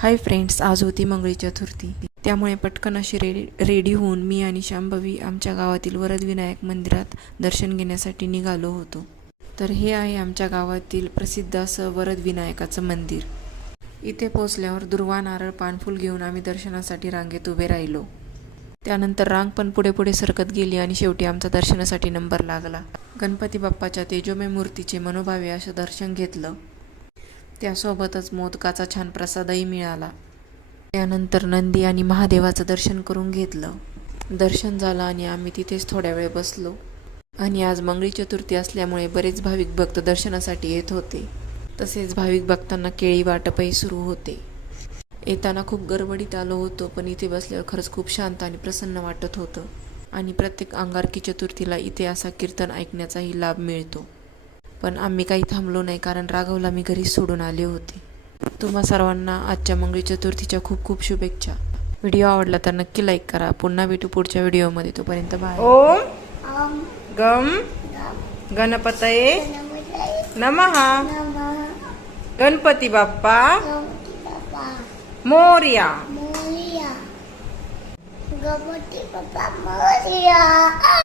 Hi friends, आज होती मंगळी चतुर्थी. त्यामुळे पटकन अशी रेडी होऊन मी आणि शांभवी आमच्या गावातील वरदविनायक मंदिरात दर्शन घेण्यासाठी निघालो होतो. तर हे आहे आमच्या गावातील प्रसिद्ध असं वरदविनायकाचं मंदिर. इथे पोहोचल्यावर दुर्वा, नारळ, पानफूल घेऊन आम्ही दर्शनासाठी रांगेत उभे राहिलो. त्यानंतर रांग पण पुढे पुढे सरकत गेली आणि शेवटी आमचा दर्शनासाठी नंबर लागला. गणपती बाप्पाच्या तेजोमय मूर्तीचे मनोभावे असं दर्शन घेतलं. त्यासोबतच मोदकाचा छान प्रसादही मिळाला. त्यानंतर नंदी आणि महादेवाचं दर्शन करून घेतलं. दर्शन झालं आणि आम्ही तिथेच थोड्या वेळ बसलो. आणि आज मंगळी चतुर्थी असल्यामुळे बरेच भाविक भक्त दर्शनासाठी येत होते. तसेच भाविक भक्तांना केळी वाटपही सुरू होते. येताना खूप गडबडीत आलो होतो, पण इथे बसल्यावर खरंच खूप शांत आणि प्रसन्न वाटत होतं. आणि प्रत्येक अंगारकी चतुर्थीला इथे असा कीर्तन ऐकण्याचाही लाभ मिळतो. पण आम्ही काही थांबलो नाही, कारण राघवला मी घरी सोडून आले होते. तुम्हा सर्वांना आजच्या मंगळी चतुर्थीच्या खूप खूप शुभेच्छा. व्हिडिओ आवडला तर नक्की लाईक करा. पुन्हा भेटू पुढच्या व्हिडिओमध्ये. तोपर्यंत बाय. ओम गम गणपतये नमः. गणपती बाप्पा मोरया. गणपती बाप्पा मोरया.